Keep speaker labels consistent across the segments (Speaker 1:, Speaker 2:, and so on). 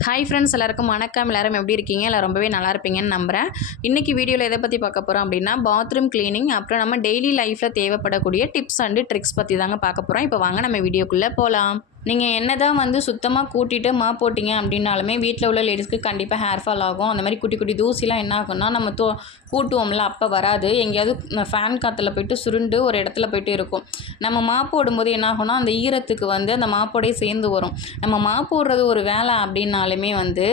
Speaker 1: Hi friends எல்லாருக்கும் வணக்கம். எல்லாரும் எப்படி இருக்கீங்க? எல்லாம் ரொம்பவே நல்லா இருப்பீங்கன்னு நம்புகிறேன் இன்றைக்கி வீடியோவில் எதை பற்றி பார்க்க போகிறோம் அப்படின்னா பாத்ரூம் க்ளீனிங் அப்புறம் நம்ம டெய்லி லைஃப்பில் தேவைப்படக்கூடிய டிப்ஸ் அண்டு ட்ரிக்ஸ் பற்றி தாங்க பார்க்க போகிறோம் இப்போ வாங்க நம்ம வீடியோக்குள்ளே போகலாம் நீங்கள் என்ன தான் வந்து சுத்தமாக கூட்டிகிட்டு மா போட்டிங்க அப்படின்னாலுமே வீட்டில் உள்ள லேடிஸ்க்கு கண்டிப்பாக ஹேர் ஃபால் ஆகும். அந்த மாதிரி குட்டி குட்டி தூசிலாம் என்ன ஆகும்னா நம்ம தோ கூட்டுவோம்ல அப்போ வராது. எங்கேயாவது ஃபேன் காற்றுல போயிட்டு சுருண்டு ஒரு இடத்துல போயிட்டு இருக்கும். நம்ம மா போடும்போது என்ன ஆகும்னா அந்த ஈரத்துக்கு வந்து அந்த மாப்போடையே சேர்ந்து வரும். நம்ம மா போடுறது ஒரு வேலை அப்படின்னாலுமே வந்து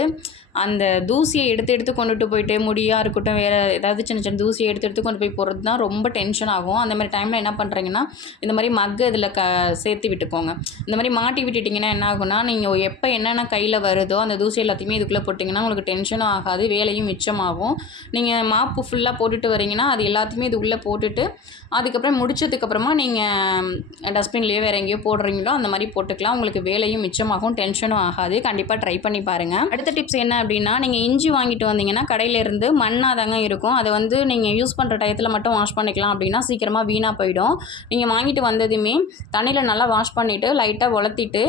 Speaker 1: அந்த தூசியை எடுத்து எடுத்து கொண்டுட்டு போயிட்டு முடியாக இருக்கட்டும் வேறு ஏதாவது சின்ன சின்ன தூசியை எடுத்து எடுத்து கொண்டு போய் போடுறது தான் ரொம்ப டென்ஷன் ஆகும். அந்த மாதிரி டைமில் என்ன பண்ணுறீங்கன்னா இந்த மாதிரி மக்கு இதில் க சேர்த்து விட்டுக்கோங்க. இந்த மாதிரி மாட்டி விட்டுட்டிங்கன்னா என்ன ஆகும்னா நீங்கள் எப்போ என்னென்ன கையில் வருதோ அந்த தூசி எல்லாத்தையுமே இதுக்குள்ளே போட்டிங்கன்னா உங்களுக்கு டென்ஷனும் ஆகாது வேலையும் மிச்சமாகும். நீங்கள் மாப்பு ஃபுல்லாக போட்டுட்டு வரீங்கன்னா அது எல்லாத்தையுமே இது உள்ளே போட்டுட்டு அதுக்கப்புறம் முடிச்சதுக்கப்புறமா நீங்கள் டஸ்ட்பின்லேயோ வேறு எங்கேயோ போடுறீங்களோ அந்த மாதிரி போட்டுக்கலாம். உங்களுக்கு வேலையும் மிச்சமாகும் டென்ஷனும் ஆகாது. கண்டிப்பாக ட்ரை பண்ணி பாருங்கள் அடுத்த டிப்ஸ் என்ன அப்படின்னா நீங்கள் இஞ்சி வாங்கிட்டு வந்தீங்கன்னா கடையிலேருந்து மண்ணாக தாங்க இருக்கும். அதை வந்து நீங்கள் யூஸ் பண்ணுற டயத்தில் மட்டும் வாஷ் பண்ணிக்கலாம் அப்படின்னா சீக்கிரமாக வீணாக போயிடும். நீங்கள் வாங்கிட்டு வந்ததுமே தண்ணியில் நல்லா வாஷ் பண்ணிவிட்டு லைட்டாக உலர்த்திட்டு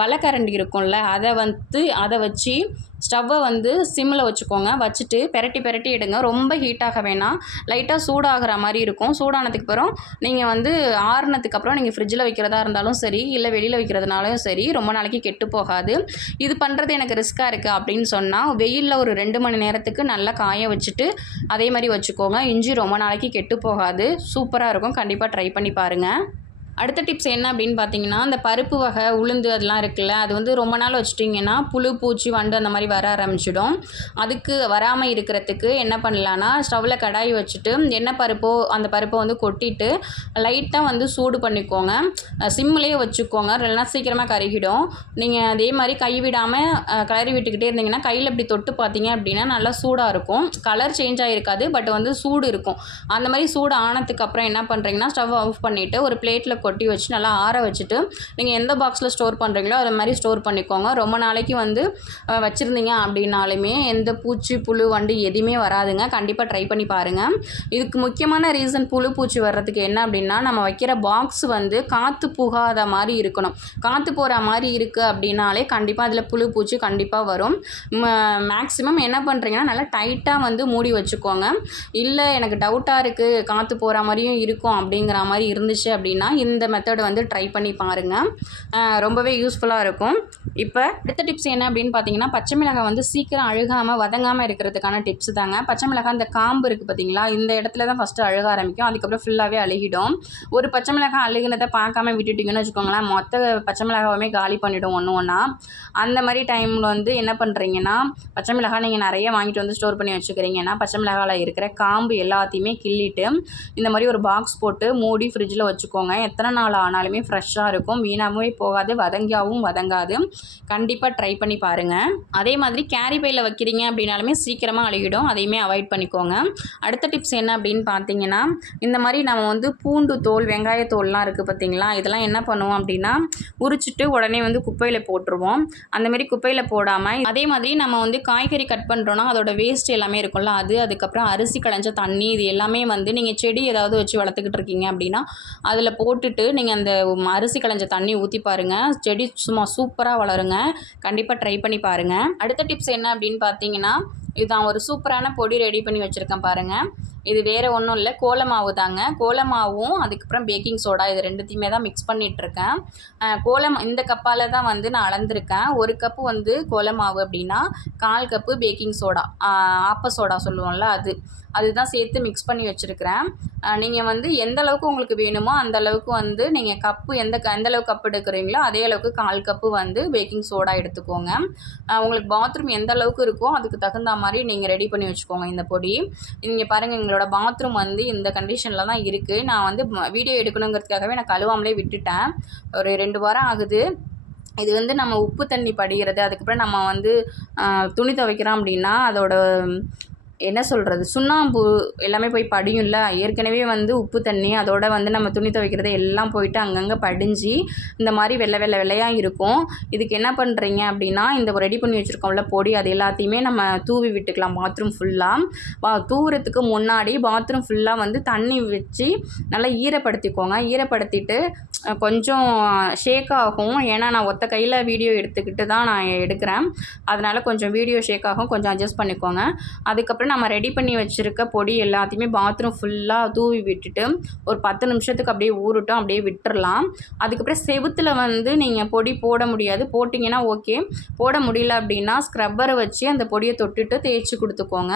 Speaker 1: வலைக்கரண்டி இருக்கும்ல அதை வந்து அதை வச்சு ஸ்டவ்வை வந்து சிம்மில் வச்சுக்கோங்க. வச்சுட்டு பெரட்டி பெரட்டி எடுங்க. ரொம்ப ஹீட்டாக வேணாம். லைட்டாக சூடாகிற மாதிரி இருக்கும். சூடானதுக்கு அப்புறம் நீங்கள் வந்து ஆறுனதுக்கு அப்புறம் நீங்கள் ஃப்ரிட்ஜில் வைக்கிறதா இருந்தாலும் சரி இல்லை வெளியில் வைக்கிறதுனாலும் சரி ரொம்ப நாளைக்கு கெட்டு போகாது. இது பண்ணுறது எனக்கு ரிஸ்க்காக இருக்குது அப்படின்னு சொன்னால் வெயிலில் ஒரு ரெண்டு மணி நேரத்துக்கு நல்லா காய வச்சுட்டு அதே மாதிரி வச்சுக்கோங்க. இஞ்சி ரொம்ப நாளைக்கு கெட்டு போகாது. சூப்பராக இருக்கும். கண்டிப்பாக ட்ரை பண்ணி பாருங்கள் அடுத்த டிப்ஸ் என்ன அப்படின்னு பார்த்தீங்கன்னா அந்த பருப்பு வகை உளுந்து அதெல்லாம் இருக்குல்ல அது வந்து ரொம்ப நாள் வச்சுட்டிங்கன்னா புழு பூச்சி வண்டு அந்த மாதிரி வர ஆரம்பிச்சிடும். அதுக்கு வராமல் இருக்கிறதுக்கு என்ன பண்ணலான்னா ஸ்டவ்வில் கடாய் வச்சுட்டு என்ன பருப்போ அந்த பருப்பை வந்து கொட்டிட்டு லைட்டாக வந்து சூடு பண்ணிக்கோங்க. சிம்மிலேயே வச்சுக்கோங்க இல்லைனா சீக்கிரமாக கருகிடும். நீங்கள் அதே மாதிரி கை விடாமல் கிளறி விட்டுக்கிட்டே இருந்தீங்கன்னா கையில் இப்படி தொட்டு பார்த்தீங்க அப்படின்னா நல்லா சூடாக இருக்கும். கலர் சேஞ்ச் ஆகிருக்காது பட் வந்து சூடு இருக்கும். அந்த மாதிரி சூடு ஆனதுக்கப்புறம் என்ன பண்ணுறீங்கன்னா ஸ்டவ் ஆஃப் பண்ணிவிட்டு ஒரு பிளேட்டில் கொட்டி வச்சு நல்லா ஆற வச்சுட்டு நீங்கள் எந்த பாக்ஸில் ஸ்டோர் பண்ணுறீங்களோ அதை மாதிரி ஸ்டோர் பண்ணிக்கோங்க. ரொம்ப நாளைக்கு வந்து வச்சுருந்தீங்க அப்படின்னாலுமே எந்த பூச்சி புழு வண்டு எதுவுமே வராதுங்க. கண்டிப்பாக ட்ரை பண்ணி பாருங்கள் இதுக்கு முக்கியமான ரீசன் புழு பூச்சி வர்றதுக்கு என்ன அப்படின்னா நம்ம வைக்கிற பாக்ஸ் வந்து காற்று புகாத மாதிரி இருக்கணும். காற்று போகிற மாதிரி இருக்குது அப்படின்னாலே கண்டிப்பாக அதில் புழு பூச்சி கண்டிப்பாக வரும். மேக்ஸிமம் என்ன பண்ணுறீங்கன்னா நல்லா டைட்டாக வந்து மூடி வச்சுக்கோங்க. இல்லை எனக்கு டவுட்டாக இருக்குது காற்று போகிற மாதிரியும் இருக்கும் அப்படிங்கிற மாதிரி இருந்துச்சு அப்படின்னா இந்த மெத்தடை வந்து ட்ரை பண்ணி பாருங்கள் ரொம்பவே யூஸ்ஃபுல்லாக இருக்கும். இப்போ அடுத்த டிப்ஸ் என்ன அப்படின்னு பார்த்தீங்கன்னா பச்சை மிளகாய் வந்து சீக்கிரம் அழுகாமல் வதங்காமல் இருக்கிறதுக்கான டிப்ஸ் தாங்க. பச்சை மிளகாய் இந்த காம்பு இருக்குது பார்த்தீங்களா இந்த இடத்துல தான் ஃபஸ்ட்டு அழுக ஆரம்பிக்கும். அதுக்கப்புறம் ஃபுல்லாகவே அழுகிடும். ஒரு பச்சை மிளகாய் அழுகுனதை பார்க்காம விட்டுட்டிங்கன்னு வச்சுக்கோங்களேன் மொத்த பச்சை மிளகாவுமே காலி பண்ணிவிடும் ஒன்று ஒன்றா அந்த மாதிரி டைமில் வந்து என்ன பண்ணுறீங்கன்னா பச்சை மிளகாய் நீங்கள் நிறைய வாங்கிட்டு வந்து ஸ்டோர் பண்ணி வச்சுக்கிறீங்கன்னா பச்சை மிளகாயில் இருக்கிற காம்பு எல்லாத்தையுமே கிள்ளிட்டு இந்த மாதிரி ஒரு பாக்ஸ் போட்டு மூடி ஃப்ரிட்ஜில் வச்சுக்கோங்க. எத்தனை நாள் ஆனாலுமே ஃப்ரெஷ்ஷாக இருக்கும். வீணாகவே போகாது. வதங்கியாவும் வதங்காது. கண்டிப்பாக ட்ரை பண்ணி பாருங்கள் அதே மாதிரி கேரி பையில் வைக்கிறீங்க அப்படின்னாலுமே சீக்கிரமாக அழுகிடும். அதையுமே அவாய்ட் பண்ணிக்கோங்க. அடுத்த டிப்ஸ் என்ன அப்படின்னு பார்த்தீங்கன்னா இந்த மாதிரி நம்ம வந்து பூண்டு தோல் வெங்காய தோல்லாம் இருக்குது பார்த்தீங்களா? இதெல்லாம் என்ன பண்ணுவோம் அப்படின்னா உரிச்சிட்டு உடனே வந்து குப்பையில் போட்டுருவோம். அந்தமாரி குப்பையில் போடாமல் அதே மாதிரி நம்ம வந்து காய்கறி கட் பண்ணுறோன்னா அதோட வேஸ்ட் எல்லாமே இருக்கும்ல அது அதுக்கப்புறம் அரிசி களைஞ்ச தண்ணி இது எல்லாமே வந்து நீங்கள் செடி ஏதாவது வச்சு வளர்த்துக்கிட்டு இருக்கீங்க அப்படின்னா அதில் போட்டு விட்டுட்டு நீங்கள் அந்த அரிசி களைஞ்ச தண்ணி ஊற்றி பாருங்கள் செடி சும்மா சூப்பராக வளருங்க. கண்டிப்பாக ட்ரை பண்ணி பாருங்கள் அடுத்த டிப்ஸ் என்ன அப்படின்னு பார்த்தீங்கன்னா இதான் ஒரு சூப்பரான பொடி ரெடி பண்ணி வச்சுருக்கேன் பாருங்கள் இது வேறு ஒன்றும் இல்லை. கோலமாவு தாங்க. கோலமாவும் அதுக்கப்புறம் பேக்கிங் சோடா இது ரெண்டுத்தையுமே தான் மிக்ஸ் பண்ணிகிட்ருக்கேன் கோலம் இந்த கப்பால் தான் வந்து நான் அளந்திருக்கேன். ஒரு கப்பு வந்து கோலமாவு அப்படின்னா கால் கப்பு பேக்கிங் சோடா ஆப்ப சோடா சொல்லுவோம்ல அது. அதுதான் சேர்த்து மிக்ஸ் பண்ணி வச்சுருக்கிறேன். நீங்கள் வந்து எந்த அளவுக்கு உங்களுக்கு வேணுமோ அந்த அளவுக்கு வந்து நீங்கள் கப்பு எந்த எந்த அளவுக்கு கப் எடுக்கிறீங்களோ அதே அளவுக்கு கால் கப்பு வந்து பேக்கிங் சோடா எடுத்துக்கோங்க. உங்களுக்கு பாத்ரூம் எந்த அளவுக்கு இருக்கோ அதுக்கு தகுந்த மாதிரி நீங்கள் ரெடி பண்ணி வச்சுக்கோங்க இந்த பொடி. நீங்கள் பாருங்கள் எங்களோட பாத்ரூம் வந்து இந்த கண்டிஷனில் தான் இருக்குது நான் வந்து வீடியோ எடுக்கணுங்கிறதுக்காகவே நான் கழுவாமலே விட்டுட்டேன். ஒரு ரெண்டு வாரம் ஆகுது. இது வந்து நம்ம உப்பு தண்ணி படிகிறது. அதுக்கப்புறம் நம்ம வந்து துணி துவைக்கிறோம் அப்படின்னா அதோட என்ன சொல்கிறது சுண்ணாம்பு எல்லாமே போய் படியும்ல? ஏற்கனவே வந்து உப்பு தண்ணி அதோட வந்து நம்ம துணி துவைக்கிறது எல்லாம் போயிட்டு அங்கங்கே படிஞ்சு இந்த மாதிரி வெள்ளை வெள்ளை வெள்ளையாக இருக்கும். இதுக்கு என்ன பண்ணுறீங்க அப்படின்னா இந்த ரெடி பண்ணி வச்சுருக்கோம்ல பொடி அது எல்லாத்தையுமே நம்ம தூவி விட்டுக்கலாம் பாத்ரூம் ஃபுல்லாக வா தூவுறதுக்கு முன்னாடி பாத்ரூம் ஃபுல்லாக வந்து தண்ணி வச்சு நல்லா ஈரப்படுத்திக்கோங்க. ஈரப்படுத்திட்டு கொஞ்சம் ஷேக் ஆகும். ஏன்னா நான் ஒத்த கையில் வீடியோ எடுத்துக்கிட்டு தான் நான் எடுக்கிறேன். அதனால் கொஞ்சம் வீடியோ ஷேக் ஆகும். கொஞ்சம் அட்ஜஸ்ட் பண்ணிக்கோங்க. அதுக்கப்புறம் நம்ம ரெடி பண்ணி வச்சுருக்க பொடி எல்லாத்தையுமே பாத்ரூம் ஃபுல்லாக தூவி விட்டுட்டு ஒரு பத்து நிமிஷத்துக்கு அப்படியே ஊறட்டும் அப்படியே விட்டுறலாம். அதுக்கப்புறம் செவுத்தில் வந்து நீங்கள் பொடி போட முடியாது. போட்டிங்கன்னா ஓகே போட முடியல அப்படின்னா ஸ்க்ரப்பரை வச்சு அந்த பொடியை தொட்டுட்டு தேய்ச்சி கொடுத்துக்கோங்க.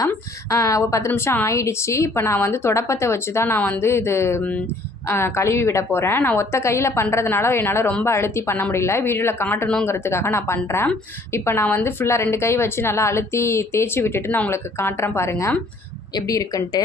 Speaker 1: ஒரு பத்து நிமிஷம் ஆயிடுச்சு. இப்போ நான் வந்து தொடப்பத்தை வச்சு தான் நான் வந்து இது கழுவி விட போகிறேன் நான் ஒத்த கையில் பண்ணுறதுனால என்னால் ரொம்ப அழுத்தி பண்ண முடியல. வீடியோவில் காட்டணுங்கிறதுக்காக நான் பண்ணுறேன் இப்போ நான் வந்து ஃபுல்லாக ரெண்டு கை வச்சு நல்லா அழுத்தி தேய்ச்சி விட்டுட்டு நான் உங்களுக்கு காட்டுறேன் பாருங்கள் எப்படி இருக்குன்ட்டு.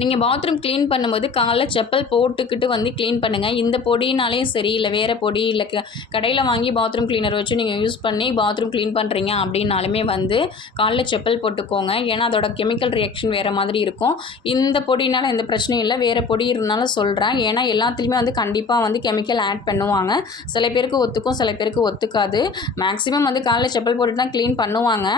Speaker 1: நீங்கள் பாத்ரூம் க்ளீன் பண்ணும்போது காலைல செப்பல் போட்டுக்கிட்டு வந்து க்ளீன் பண்ணுங்கள் இந்த பொடினாலேயும் சரி இல்லை வேறு பொடி இல்லை க கடையில் வாங்கி பாத்ரூம் க்ளீனர் வச்சு நீங்கள் யூஸ் பண்ணி பாத்ரூம் க்ளீன் பண்ணுறீங்க அப்படின்னாலுமே வந்து காலைல செப்பல் போட்டுக்கோங்க. ஏன்னா அதோட கெமிக்கல் ரியாக்ஷன் வேறு மாதிரி இருக்கும். இந்த பொடினால் எந்த பிரச்சனையும் இல்லை. வேறு பொடி இருந்தாலும் சொல்கிறேன் ஏன்னா எல்லாத்துலேயுமே வந்து கண்டிப்பாக வந்து கெமிக்கல் ஆட் பண்ணுவாங்க. சில பேருக்கு ஒத்துக்கும் சில பேருக்கு ஒத்துக்காது. மேக்ஸிமம் வந்து காலைல செப்பல் போட்டு தான் க்ளீன் பண்ணுவாங்க.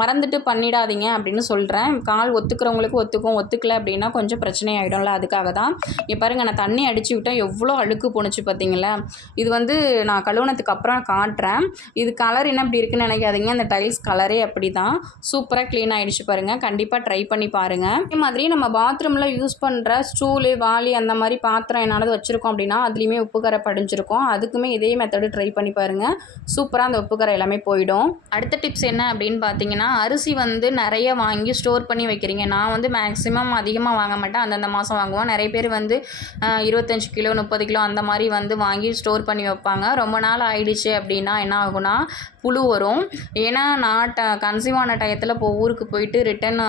Speaker 1: மறந்துட்டு பண்ணிடாதீங்க அப்படின்னு சொல்கிறேன் கால் ஒத்துக்கிறவங்களுக்கு ஒத்துக்கும். ஒத்துக்கல அப்படின்னா கொஞ்சம் பிரச்சனை ஆகிடும்ல அதுக்காக தான் இங்கே பாருங்கள் நான் தண்ணி அடிச்சு விட்டால் எவ்வளோ அழுக்கு போணுச்சு பார்த்தீங்களா இது வந்து நான் கழுவுனதுக்கு அப்புறம் காட்டுறேன். இது கலர் என்ன இப்படி இருக்குன்னு நினைக்காதீங்க. அந்த டைல்ஸ் கலரே அப்படி தான் சூப்பராக க்ளீன் ஆகிடுச்சு பாருங்கள் கண்டிப்பாக ட்ரை பண்ணி பாருங்கள் அதே மாதிரி நம்ம பாத்ரூமில் யூஸ் பண்ணுற ஸ்டூலு வாலி அந்த மாதிரி பாத்திரம் என்னாவது வச்சுருக்கோம் அப்படின்னா அதுலேயுமே உப்புக்கரை படிஞ்சிருக்கும். அதுக்குமே இதே மெத்தடு ட்ரை பண்ணி பாருங்கள் சூப்பராக அந்த உப்புக்கரை எல்லாமே போயிடும். அடுத்த டிப்ஸ் என்ன அப்படின்னு பார்த்தீங்கன்னா அரிசி வந்து நிறைய வாங்கி ஸ்டோர் பண்ணி வைக்கிறீங்க. நான் வந்து மேக்ஸிமம் அதிகமாக வாங்க மாட்டேன். அந்தந்த மாதம் வாங்குவோம். நிறைய பேர் வந்து இருபத்தஞ்சி இருபத்தஞ்சு கிலோ முப்பது கிலோ அந்த மாதிரி வந்து வாங்கி ஸ்டோர் பண்ணி வைப்பாங்க. ரொம்ப நாள் ஆயிடுச்சு அப்படின்னா என்ன ஆகும்னா புழு வரும். ஏன்னா நான் ட கன்சீவ் ஆன டயத்தில் இப்போ ஊருக்கு போயிட்டு ரிட்டன்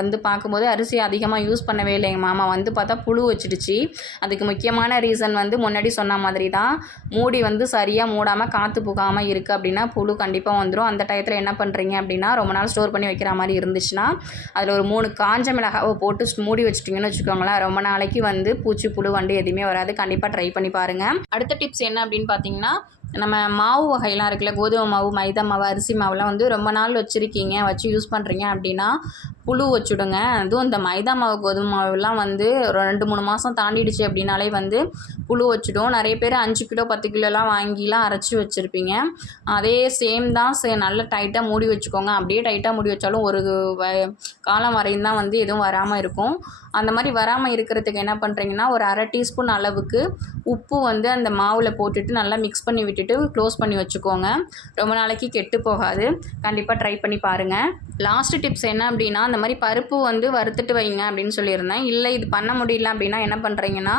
Speaker 1: வந்து பார்க்கும்போது அரிசி அதிகமாக யூஸ் பண்ணவே இல்லை. எங்கள் மாமா வந்து பார்த்தா புழு வச்சிடுச்சு. அதுக்கு முக்கியமான ரீசன் வந்து முன்னாடி சொன்ன மாதிரி தான். மூடி வந்து சரியாக மூடாமல் காற்று புகாமல் இருக்குது அப்படின்னா புழு கண்டிப்பாக வந்துடும் அந்த டயத்தில் என்ன பண்ணுறீங்க அப்படின்னா ரொம்ப நாள் ஸ்டோர் பண்ணி வைக்கிற மாதிரி இருந்துச்சுன்னா அதில் ஒரு மூணு காஞ்ச மிளகாவை போட்டு ஸ் மூடி வச்சுட்டிங்கன்னு வச்சுக்கோங்களேன். ரொம்ப நாளைக்கு வந்து பூச்சி புழு வண்டு எதுவுமே வராது. கண்டிப்பாக ட்ரை பண்ணி பாருங்கள் அடுத்த டிப்ஸ் என்ன அப்படின்னு பார்த்தீங்கன்னா நம்ம மாவு வகையெல்லாம் இருக்குல்ல கோதுமை மாவு மைதா மாவு அரிசி மாவுலாம் வந்து ரொம்ப நாள் வச்சுருக்கீங்க வச்சு யூஸ் பண்ணுறீங்க அப்படின்னா புழு வச்சுடுங்க. அதுவும் இந்த மைதா மாவு கோதுமை மாவுலாம் வந்து ஒரு ரெண்டு மூணு மாதம் தாண்டிடுச்சு அப்படின்னாலே வந்து புழு வச்சுடும். நிறைய பேர் அஞ்சு கிலோ பத்து கிலோலாம் வாங்கிலாம் அரைச்சி வச்சுருப்பீங்க. அதே சேம் தான் சே நல்லா டைட்டாக மூடி வச்சுக்கோங்க. அப்படியே டைட்டாக மூடி வச்சாலும் ஒரு வ- காலம் வரையும் தான் வந்து எதுவும் வராமல் இருக்கும். அந்த மாதிரி வராமல் இருக்கிறதுக்கு என்ன பண்ணுறீங்கன்னா ஒரு அரை டீஸ்பூன் அளவுக்கு உப்பு வந்து அந்த மாவில் போட்டுட்டு நல்லா மிக்ஸ் பண்ணி விட்டுட்டு க்ளோஸ் பண்ணி வச்சுக்கோங்க. ரொம்ப நாளைக்கு கெட்டு போகாது. கண்டிப்பாக ட்ரை பண்ணி பாருங்கள் லாஸ்ட் டிப்ஸ் என்ன அப்படின்னா அந்த மாதிரி பருப்பு வந்து வறுத்துட்டு வைங்க அப்படின்னு சொல்லியிருந்தேன். இல்லை இது பண்ண முடியல அப்படின்னா என்ன பண்ணுறீங்கன்னா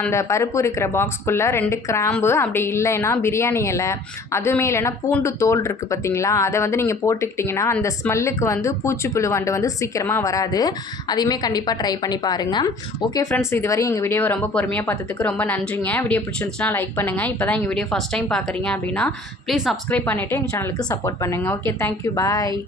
Speaker 1: அந்த பருப்பு இருக்கிற பாக்ஸ்க்குள்ளே ரெண்டு கிராம்பு அப்படி இல்லைன்னா பிரியாணி இலை அதுவுமே இல்லைன்னா பூண்டு தோல் இருக்குது பார்த்தீங்களா அதை வந்து நீங்கள் போட்டுக்கிட்டிங்கன்னா அந்த ஸ்மெல்லுக்கு வந்து பூச்சி புழு வண்டு வந்து சீக்கிரமாக வராது. அதையுமே கண்டிப்பாக ட்ரை பண்ணி பாருங்கள் ஓகே ஃப்ரெண்ட்ஸ் இதுவரை எங்கள் வீடியோவை ரொம்ப பொறுமையாக பார்த்ததுக்கு ரொம்ப நன்றிங்க. வீடியோ பிடிச்சிருந்துச்சுன்னா லைக் பண்ணுங்கள் இப்போ தான் எங்கள் வீடியோ ஃபஸ்ட் டைம் பார்க்குறீங்க அப்படின்னா ப்ளீஸ் சப்ஸ்கிரைப் பண்ணிவிட்டு எங்கள் சேனலுக்கு சப்போர்ட் பண்ணுங்கள் ஓகே தேங்க்யூ பாய்